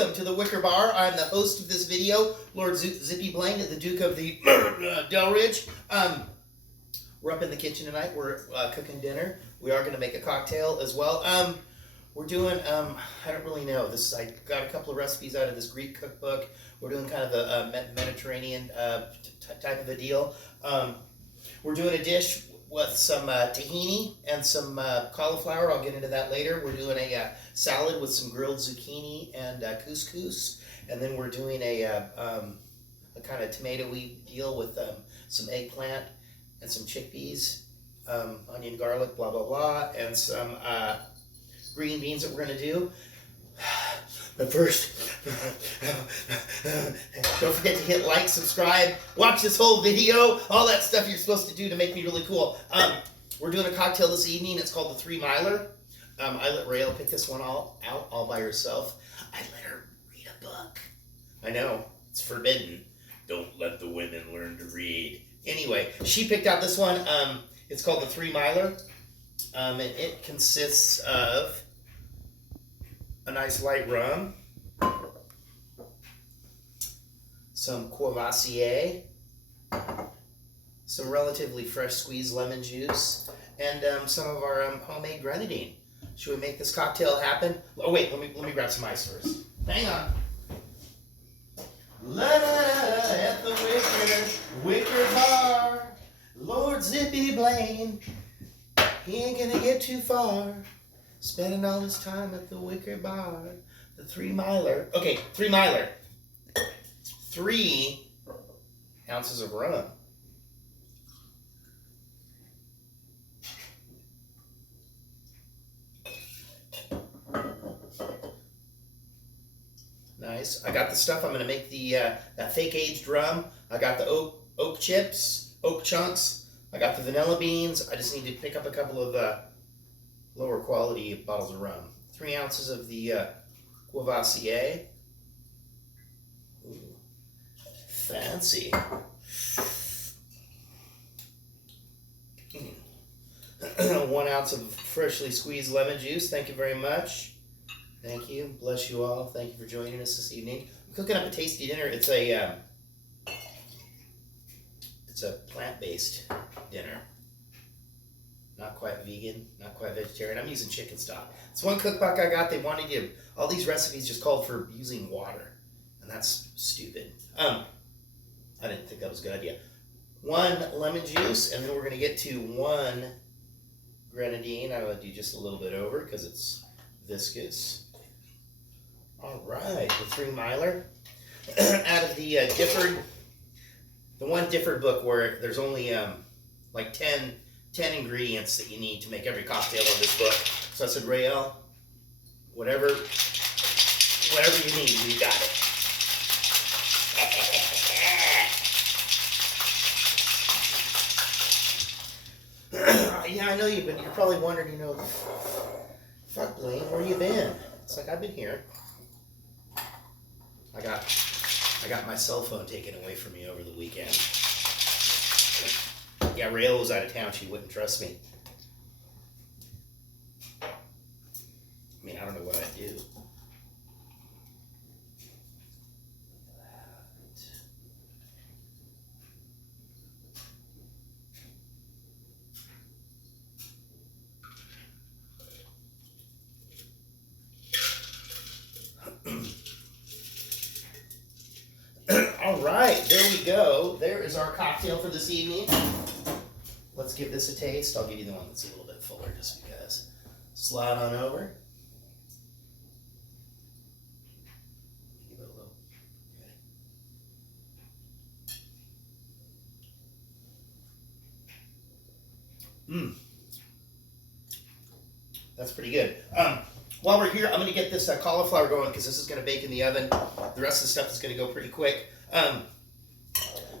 Welcome to the Wicker Bar. I'm the host of this video, Lord Zippy Blaine, the Duke of the Del Ridge. We're up in the kitchen tonight. We're cooking dinner. We are going to make a cocktail as well. We're doing, I don't really know. I got a couple of recipes out of this Greek cookbook. We're doing kind of a Mediterranean type of a deal. We're doing a dish with some tahini and some cauliflower. I'll get into that later. We're doing a salad with some grilled zucchini and couscous. And then we're doing a kind of tomato-y deal with some eggplant and some chickpeas, onion, garlic, blah, blah, blah, and some green beans that we're going to do. But first, don't forget to hit like, subscribe, watch this whole video, all that stuff you're supposed to do to make me really cool. We're doing a cocktail this evening. It's called the 3 Miler. I let Rael pick this one out all by herself. I let her read a book. I know, it's forbidden. Don't let the women learn to read. Anyway, she picked out this one. It's called the 3 Miler. And it consists of a nice light rum, some Courvoisier, some relatively fresh squeezed lemon juice, and some of our homemade grenadine. Should we make this cocktail happen? Oh wait, let me grab some ice first. Hang on. La la la at the Wicker Bar, Lord Zippy Blaine, he ain't gonna get too far. Spending all his time at the Wicker Bar, the 3 Miler. Okay, 3 Miler. 3 ounces of rum. Nice. I got the stuff. I'm going to make the that fake aged rum. I got the oak chips, oak chunks. I got the vanilla beans. I just need to pick up a couple of lower quality bottles of rum. 3 ounces of the Courvoisier. Ooh, fancy. 1 ounce of freshly squeezed lemon juice. Thank you very much. Thank you. Bless you all. Thank you for joining us this evening. I'm cooking up a tasty dinner. It's a plant-based dinner. Not quite vegan, not quite vegetarian. I'm using chicken stock. It's one cookbook I got. They wanted you, all these recipes just called for using water. And that's stupid. I didn't think that was a good idea. 1 lemon juice, and then we're going to get to 1 grenadine. I'm going to do just a little bit over because it's viscous. All right, the 3 Miler. Out of the the one Difford book where there's only like 10 ingredients that you need to make every cocktail of this book. So I said, Rael, whatever you need, you got it. Yeah, I know you're probably wondering, fuck Blaine, where you been? It's like, I've been here. I got my cell phone taken away from me over the weekend. Yeah, Rael was out of town. She wouldn't trust me. I mean, I don't know what I'd do. All right, there we go. There is our cocktail for this evening. Let's give this a taste. I'll give you the one that's a little bit fuller just because. Slide on over. Give it a little. Okay. That's pretty good. While we're here, I'm going to get this cauliflower going because this is going to bake in the oven. The rest of the stuff is going to go pretty quick.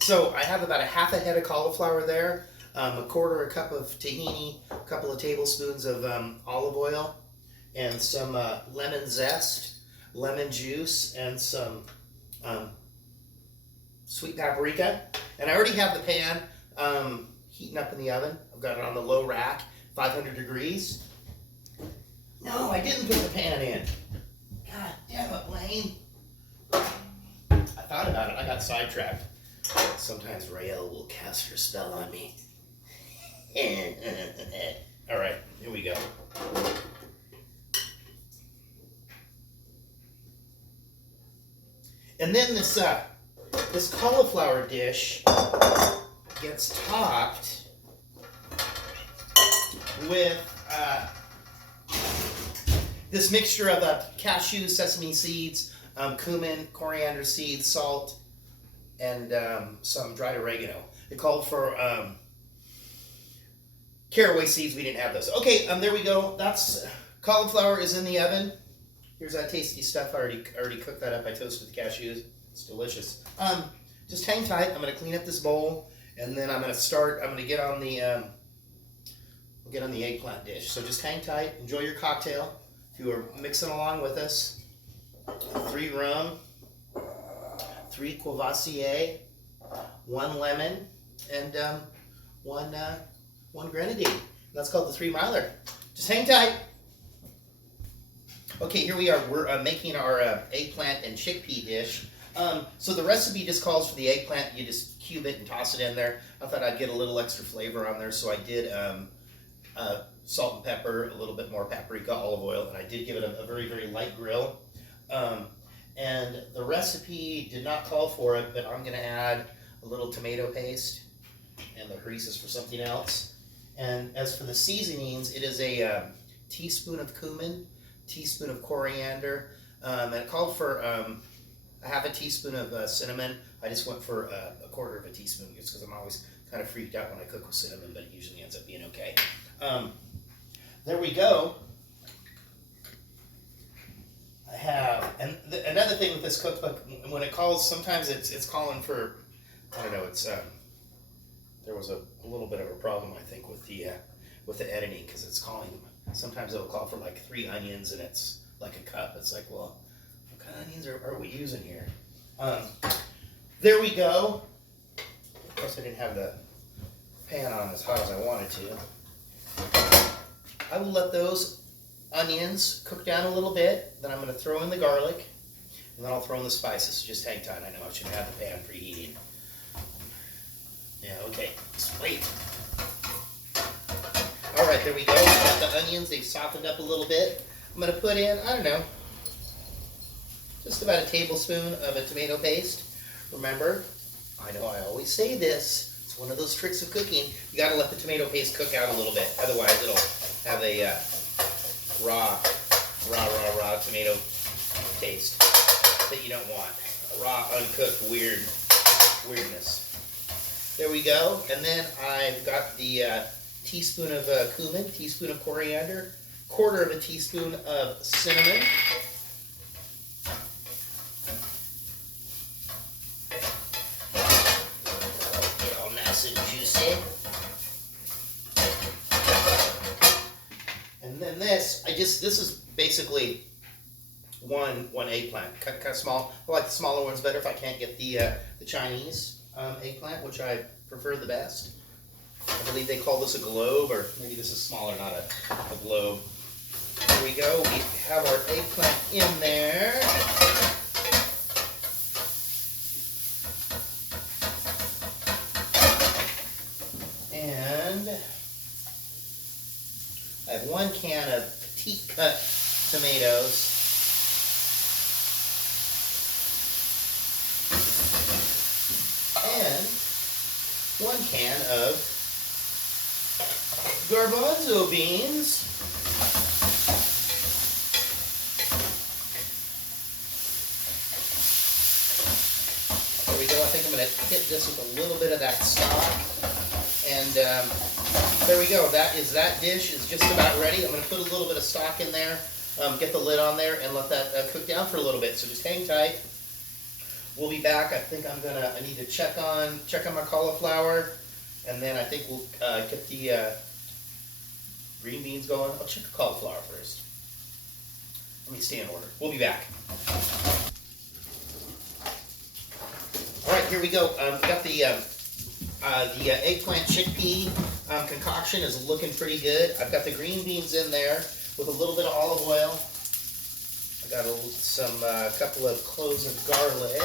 So I have about a half a head of cauliflower there, a cup of tahini, a couple of tablespoons of olive oil, and some lemon zest, lemon juice, and some sweet paprika. And I already have the pan heating up in the oven. I've got it on the low rack, 500 degrees. No, I didn't put the pan in. God damn it, Blaine. sidetracked. Sometimes Rael will cast her spell on me. All right, here we go. And then this cauliflower dish gets topped with this mixture of cashews, sesame seeds, cumin, coriander seeds, salt, and some dried oregano. It called for caraway seeds. We didn't have those. Okay, there we go. That's cauliflower is in the oven. Here's that tasty stuff. I already cooked that up. I toasted the cashews. It's delicious. Just hang tight. I'm going to clean up this bowl, and then I'm going to get on the eggplant dish. So just hang tight. Enjoy your cocktail. If you are mixing along with us, 3 rum, 3 Courvoisier, 1 lemon, and one grenadine. That's called the 3 miler. Just hang tight. Okay, here we are. We're making our eggplant and chickpea dish. So the recipe just calls for the eggplant. You just cube it and toss it in there. I thought I'd get a little extra flavor on there, so I did salt and pepper, a little bit more paprika, olive oil, and I did give it a very, very light grill. And the recipe did not call for it, but I'm going to add a little tomato paste, and the grease is for something else. And as for the seasonings, it is a teaspoon of cumin, teaspoon of coriander, and it called for a half a teaspoon of cinnamon. I just went for a quarter of a teaspoon just because I'm always kind of freaked out when I cook with cinnamon, but it usually ends up being okay. There we go. I have, and another thing with this cookbook, when it calls, sometimes it's calling for, I don't know, it's there was a little bit of a problem, I think, with the editing, because it's calling, sometimes it'll call for like 3 onions and it's like a cup. It's like, well, what kind of onions are we using here? There we go. Of course, I didn't have the pan on as hot as I wanted to. I will let those onions cook down a little bit. Then I'm going to throw in the garlic, and then I'll throw in the spices. So just hang tight. I know I should have the pan preheating. Yeah, okay. Just wait. All right, there we go. Got the onions. They've softened up a little bit. I'm going to put in, I don't know, just about a tablespoon of a tomato paste. Remember, I know I always say this. It's one of those tricks of cooking. You got to let the tomato paste cook out a little bit. Otherwise, it'll have a raw tomato taste that you don't want. A raw, uncooked weirdness. There we go. And then I've got the teaspoon of cumin, teaspoon of coriander, quarter of a teaspoon of cinnamon. Get all nice and juicy. And then this is basically one eggplant, cut kind of small. I like the smaller ones better if I can't get the Chinese eggplant, which I prefer the best. I believe they call this a globe, or maybe this is smaller, not a globe. There we go. We have our eggplant in there. And I have 1 can of petite cut tomatoes. And 1 can of garbanzo beans. There we go. I think I'm going to hit this with a little bit of that stock. And there we go. That dish is just about ready. I'm going to put a little bit of stock in there, get the lid on there, and let that cook down for a little bit. So just hang tight. We'll be back. I think I need to check on my cauliflower, and then I think we'll get the green beans going. I'll check the cauliflower first. Let me stay in order. We'll be back. All right, here we go. We got the eggplant chickpea concoction is looking pretty good. I've got the green beans in there with a little bit of olive oil. I got a couple of cloves of garlic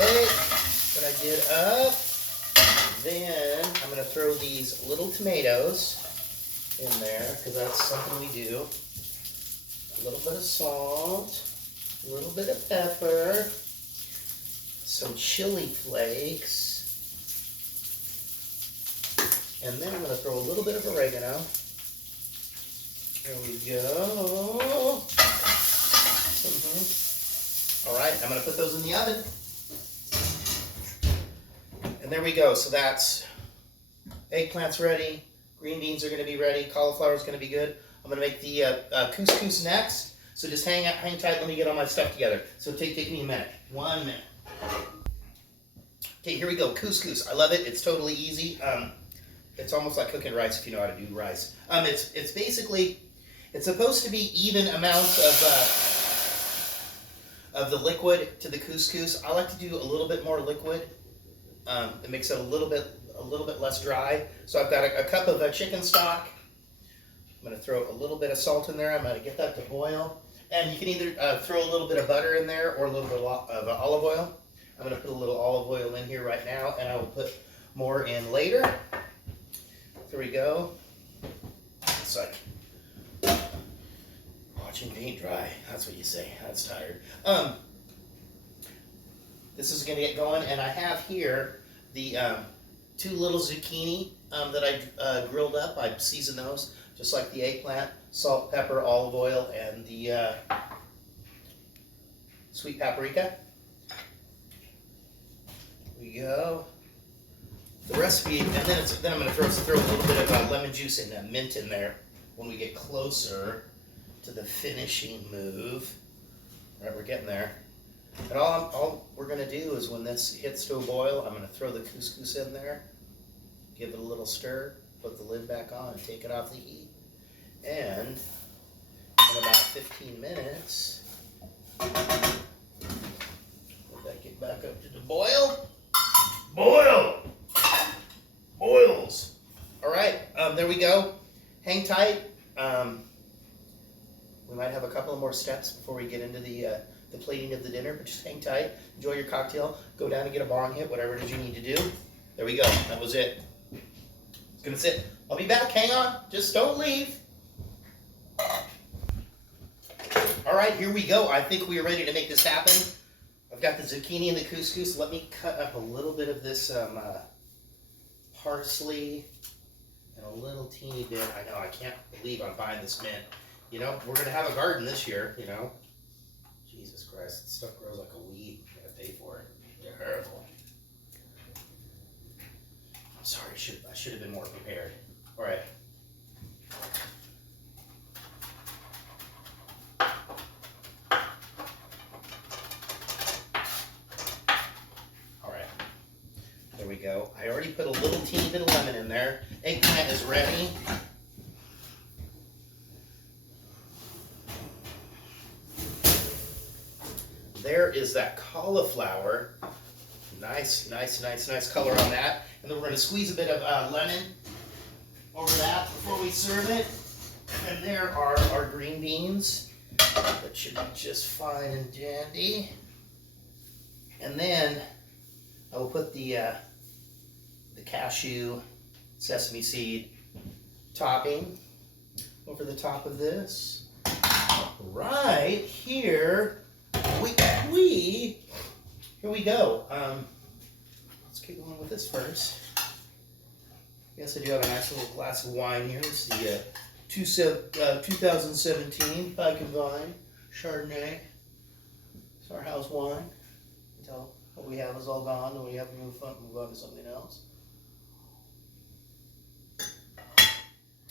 that I did up. Then I'm going to throw these little tomatoes in there because that's something we do. A little bit of salt, a little bit of pepper, some chili flakes, and then I'm going to throw a little bit of oregano. There we go. All right, I'm going to put those in the oven. And there we go. So that's eggplant's ready. Green beans are going to be ready. Cauliflower is going to be good. I'm going to make the couscous next. So just hang tight. Let me get all my stuff together. So take me a minute. 1 minute. Okay, here we go. Couscous. I love it. It's totally easy. It's almost like cooking rice if you know how to do rice. It's basically, it's supposed to be even amounts of the liquid to the couscous. I like to do a little bit more liquid. It makes it a little bit less dry. So I've got a cup of chicken stock. I'm going to throw a little bit of salt in there. I'm going to get that to boil. And you can either throw a little bit of butter in there or a little bit of olive oil. I'm going to put a little olive oil in here right now, and I will put more in later. There we go. It's like watching paint dry. That's what you say. That's tired. This is going to get going, and I have here the 2 little zucchini that I grilled up. I seasoned those just like the eggplant, salt, pepper, olive oil, and the sweet paprika. There we go. The recipe, and then I'm going to throw a little bit of lemon juice and mint in there when we get closer to the finishing move. All right, we're getting there. And all we're going to do is when this hits to a boil, I'm going to throw the couscous in there, give it a little stir, put the lid back on, and take it off the heat. And in about 15 minutes, let that get back up to the boil. Boils. All right, there we go. Hang tight. We might have a couple of more steps before we get into the plating of the dinner, but just hang tight. Enjoy your cocktail. Go down and get a bong hit, whatever it is you need to do. There we go. That was it. It's going to sit. I'll be back. Hang on. Just don't leave. All right, here we go. I think we are ready to make this happen. I've got the zucchini and the couscous. Let me cut up a little bit of this parsley and a little teeny bit. I know, I can't believe I'm buying this mint. You know, we're going to have a garden this year, you know. Jesus Christ, this stuff grows like a weed. You gotta pay for it. Terrible. I'm sorry, I should have been more prepared. All right. All right. There we go. I already put a little teeny bit of lemon in there. Eggplant is ready. There is that cauliflower. Nice color on that. And then we're going to squeeze a bit of lemon over that before we serve it. And there are our green beans. That should be just fine and dandy. And then I will put the cashew sesame seed topping over the top of this. Right here. Here we go. Let's keep going with this first. Yes, I do have a nice little glass of wine here. It's the 2017 Pike and Vine Chardonnay. It's our house wine. Until what we have is all gone, and we have to move on to something else.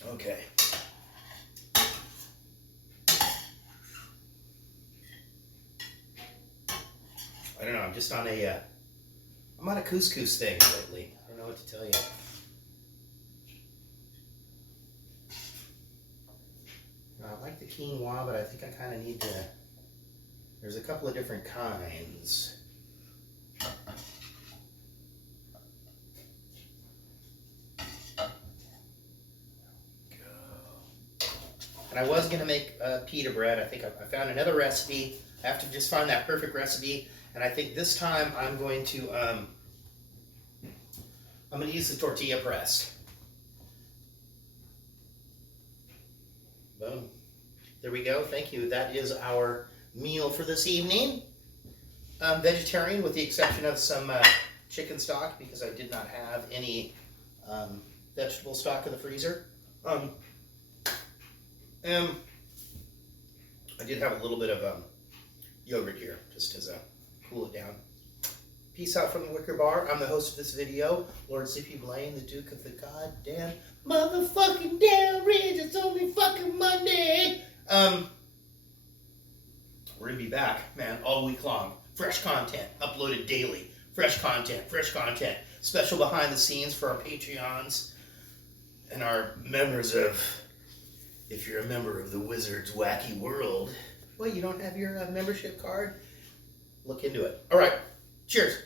Okay. I don't know, I'm just on I'm on a couscous thing lately. I don't know what to tell you. I like the quinoa, but I think I kind of need to, there's a couple of different kinds. And I was going to make pita bread. I think I found another recipe I have to just find that perfect recipe, and I think this time I'm going to use the tortilla press. Boom. There we go. Thank you. That is our meal for this evening. Vegetarian, with the exception of some chicken stock, because I did not have any vegetable stock in the freezer. And I did have a little bit of yogurt here, just as a cool it down. Peace out from the Wicker Bar. I'm the host of this video, Lord Zippy Blaine, the Duke of the goddamn motherfucking Dale Ridge. It's only fucking Monday. We're gonna be back, man, all week long. Fresh content, uploaded daily. Fresh content, fresh content. Special behind the scenes for our Patreons and our members of, if you're a member of the Wizard's Wacky World. Well, you don't have your membership card? Look into it. All right, cheers.